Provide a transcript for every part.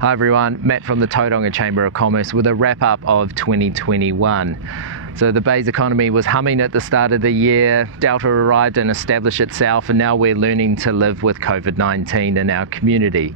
Hi everyone, Matt from the Tauranga Chamber of Commerce with a wrap up of 2021. So the Bay's economy was humming at the start of the year, Delta arrived and established itself, and now we're learning to live with COVID-19 in our community.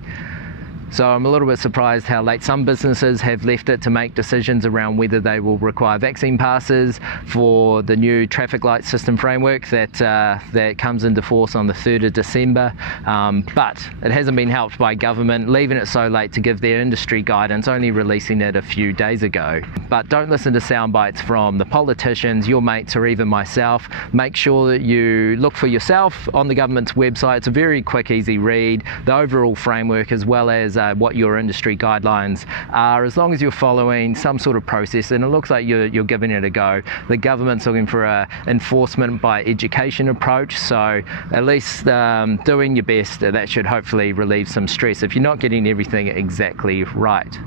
So I'm a little bit surprised how late some businesses have left it to make decisions around whether they will require vaccine passes for the new traffic light system framework that comes into force on the 3rd of December. But it hasn't been helped by government leaving it so late to give their industry guidance, only releasing it a few days ago. But don't listen to sound bites from the politicians, your mates, or even myself. Make sure that you look for yourself on the government's website. It's a very quick, easy read, the overall framework as well as what your industry guidelines are, as long as you're following some sort of process, and it looks like you're giving it a go. The government's looking for a enforcement by education approach, so at least doing your best, that should hopefully relieve some stress if you're not getting everything exactly right.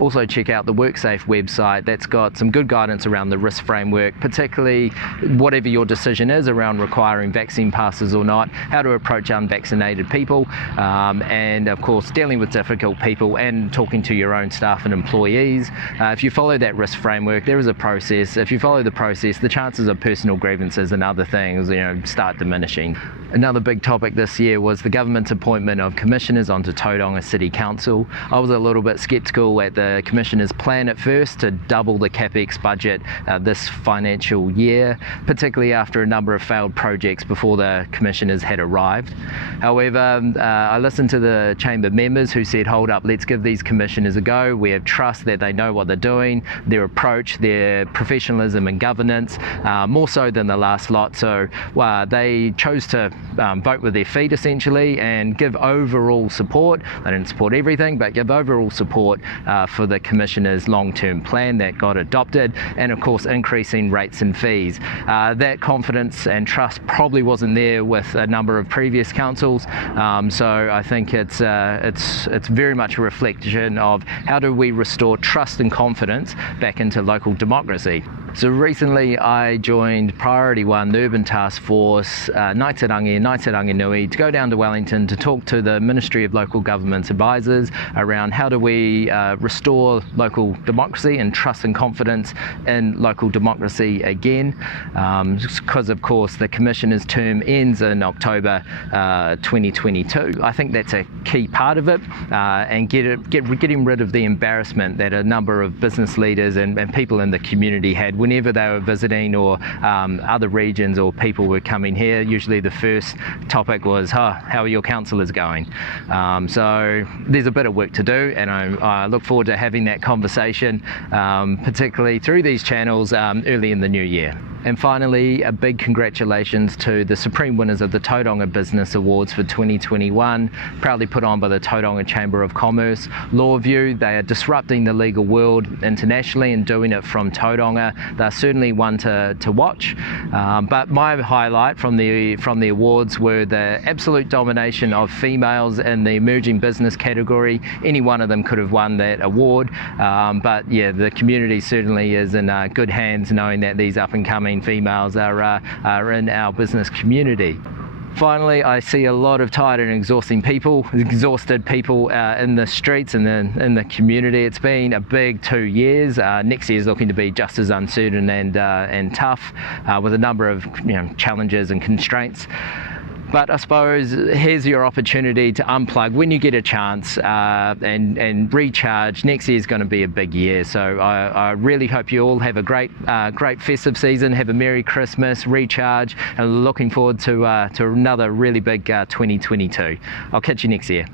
Also check out the WorkSafe website. That's got some good guidance around the risk framework, particularly whatever your decision is around requiring vaccine passes or not, how to approach unvaccinated people, and of course dealing with difficult people and talking to your own staff and employees. If you follow that risk framework, there is a process. If you follow the process, the chances of personal grievances and other things, start diminishing. Another big topic this year was the government's appointment of commissioners onto Tauranga City Council. I was a little bit sceptical at the commissioners' plan at first to double the CapEx budget this financial year, particularly after a number of failed projects before the commissioners had arrived. However, I listened to the chamber members who said, hold up, let's give these commissioners a go. We have trust that they know what they're doing, their approach, their professionalism and governance, more so than the last lot. So they chose to vote with their feet essentially and give overall support. They didn't support everything, but give overall support for the commissioner's long-term plan that got adopted, and of course increasing rates and fees. That confidence and trust probably wasn't there with a number of previous councils, so I think it's very much a reflection of how do we restore trust and confidence back into local democracy. So recently I joined Priority 1, the Urban Task Force, Naitarangi and Naitaranginui, to go down to Wellington to talk to the Ministry of Local Government's advisors around how do we restore local democracy and trust and confidence in local democracy again, because of course the Commissioner's term ends in October 2022. I think that's a key part of it, and getting rid of the embarrassment that a number of business leaders and people in the community had whenever they were visiting, or other regions or people were coming here. Usually the first topic was, how are your councillors going? So there's a bit of work to do, and I look forward to having that conversation, particularly through these channels early in the new year. And finally, a big congratulations to the supreme winners of the Tauranga Business Awards for 2021, proudly put on by the Tauranga Chamber of Commerce. Lawview, they are disrupting the legal world internationally and doing it from Tauranga. They're certainly one to watch. But my highlight from the awards were the absolute domination of females in the emerging business category. Any one of them could have won that award. But yeah, the community certainly is in good hands, knowing that these up-and-coming females are in our business community. Finally, I see a lot of tired and exhausted people in the streets and in the community. It's been a big 2 years. Next year is looking to be just as uncertain and tough, with a number of challenges and constraints. But I suppose here's your opportunity to unplug when you get a chance and recharge. Next year is going to be a big year, so I really hope you all have a great festive season, have a Merry Christmas, recharge, and looking forward to another really big 2022. I'll catch you next year.